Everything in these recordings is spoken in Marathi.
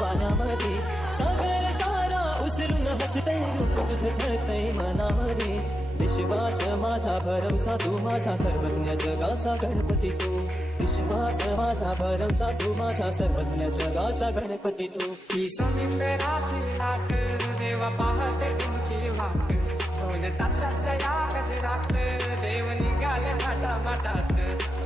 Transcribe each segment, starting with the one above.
पाण्यामध्ये सागर सारा उसरून हसते रूप तुझं छळतय मनामध्ये विश्वास माझा भरवसा तू माझा सर्वज्ञ जगाचा गणपती तू विश्वास माझा भरवसा तू माझा सर्वज्ञ जगाचा गणपती तू ही समुद्राची लाट देवा पाहते तुमची वाट दोन तासाच्या या गजरात देव निघाले माटा माटात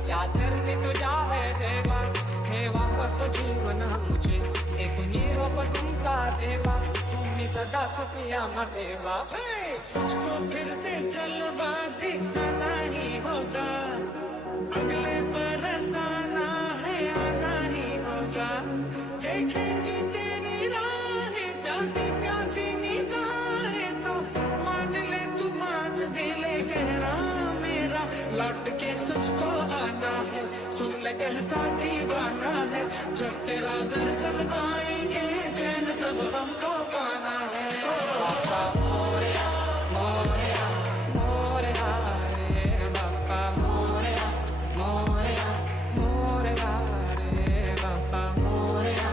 या चरणी तुझ्या है देवा ठेवा करतो जीवन आमचे एक निरोप तुमचा देवा तुम्ही सदा सुखी आम्हा ठेवा मुझको फिर से चलवा दिखना नहीं होगा अगले बरस आना है आना ही होगा देखेंगी तेरी राहें प्यासी प्यासी निगाहें तो मान ले तू मान भी ले गहरा मेरा लौट के तुझको आना है सुन ले कहता दीवाना है, जब तेरा दर्शन पाएंगे चैन तब हमको पाना है। बाप्पा मोरया मोरया मोरया रे बाप्पा मोरया मोरया मोरया रे बाप्पा मोरया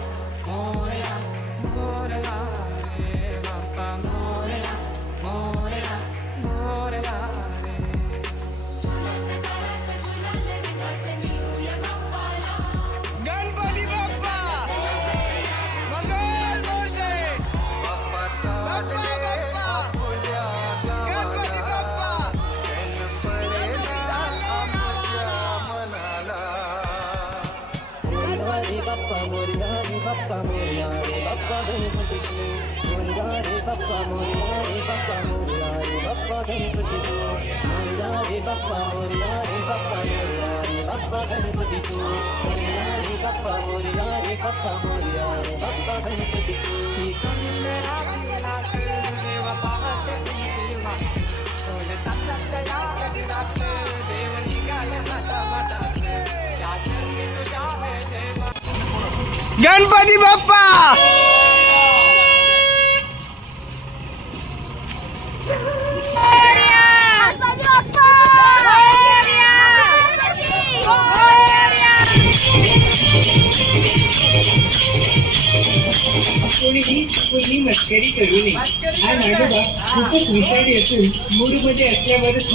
मोरया मोरया रे बाप्पा मोरया मोरया मोरया रे गणपती बाप्पा मंगल मूर्ती बाप्पा गणपती बाप्पा रे बाप्पा मोरया रे बाप्पा मोरया रे बाप्पा गणपती मोरया रे बाप्पा मोरया रे बाप्पा मोरया रे बाप्पा गणपती मोरया रे बाप्पा मोरया रे बाप्पा मोरया रे बाप्पा गणपती मोरया रे बाप्पा मोरया रे बाप्पा मोरया रे बाप्पा गणपती ही सुंदराची लाट देव पाहते तुमची वाट ढोल ताशाच्या या गजरात देव निघाले हातामाटात या चरणी तुझ्या है देवा गणपती बाप्पा कोणी मस्करी करू नये. हा नाडोबा खूपच विषारी असून मूडमध्ये असल्यावरच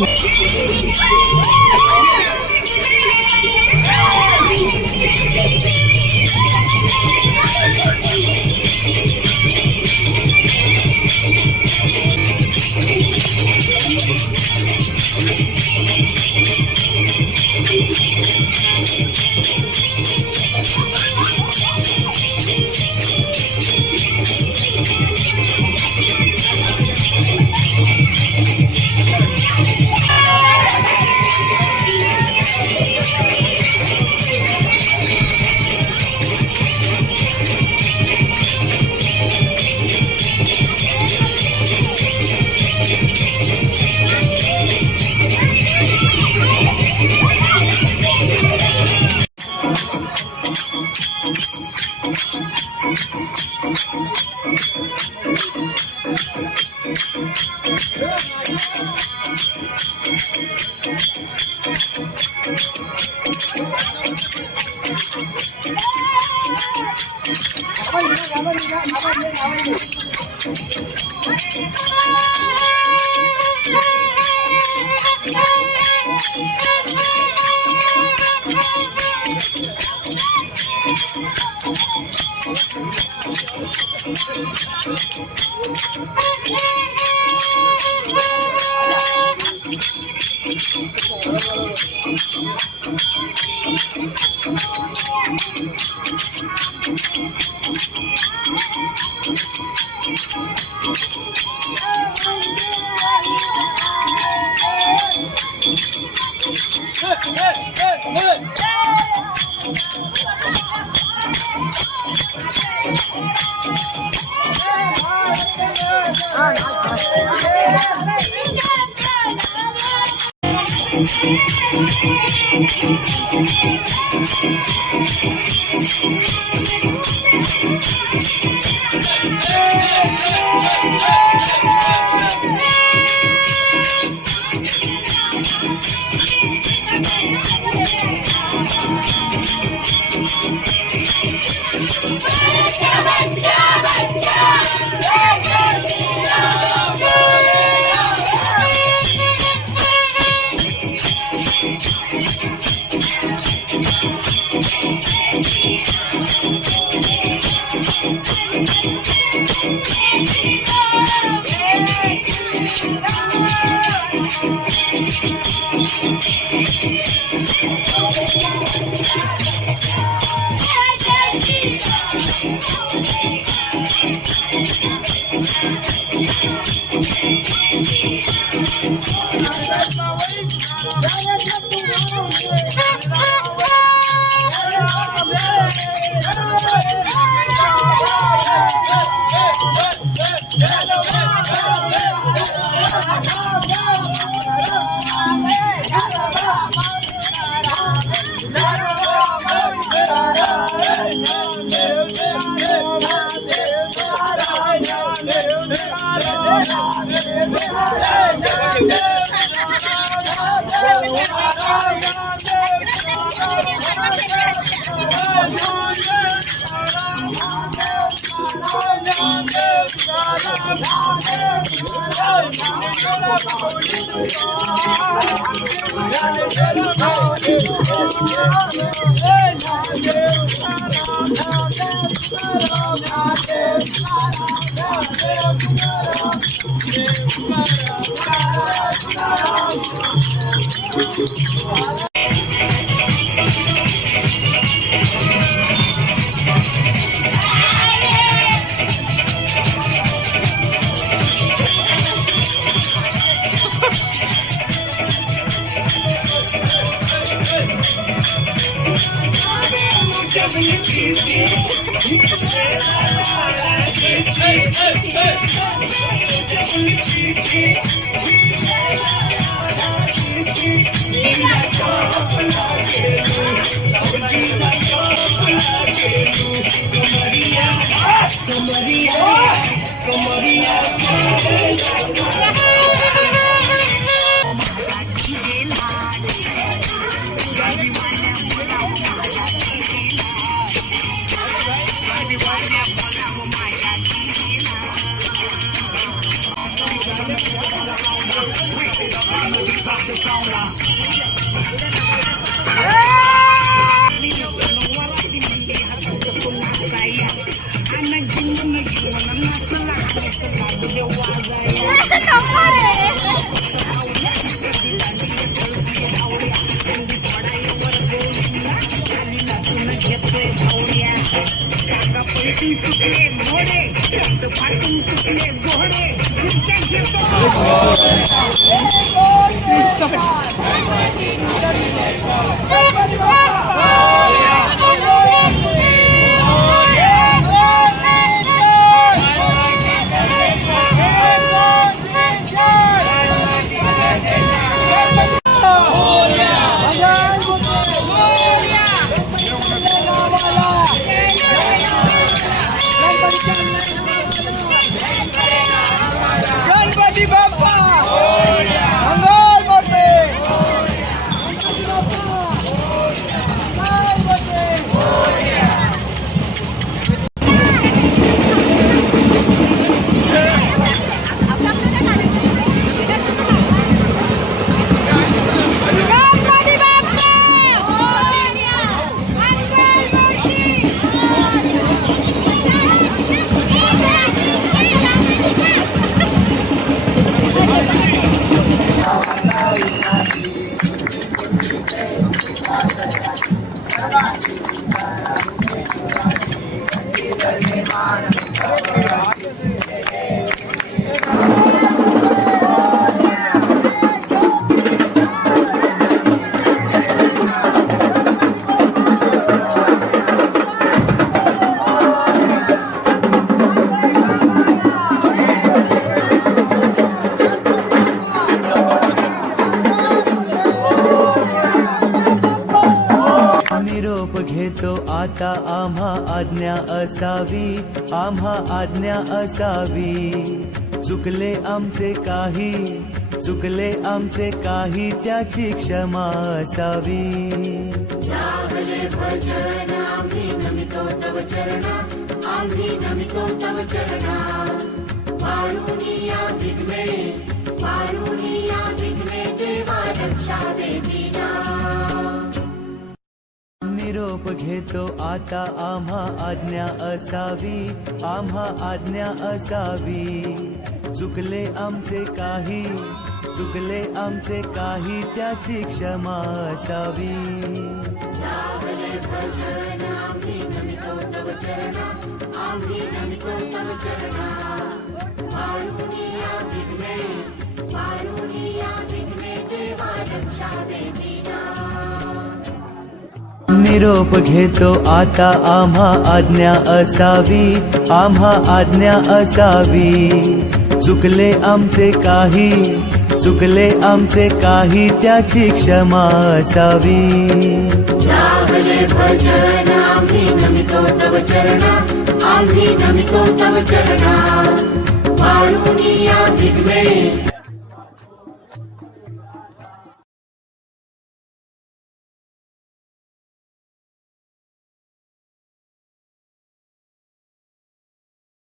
गणपती बाप्पा मंगल मूर्ती निरोप घेतो आता आम्हा आज्ञा असावी, आम्हा आज्ञा असावी. चुकले आमचे काही त्याची क्षमा असावी. निरोप घेतो आता आम्हा आज्ञा असावी, आम्हा आज्ञा असावी. चुकले आमचे काही त्याची क्षमा असावी. निरोप घेतो आता आम्हा आज्ञा असावी, आम्हा आज्ञा असावी. चुकले आमचे काही त्याची क्षमा असावी. आम्ही नमितो तव चरणा, वारुणी या विघ्ने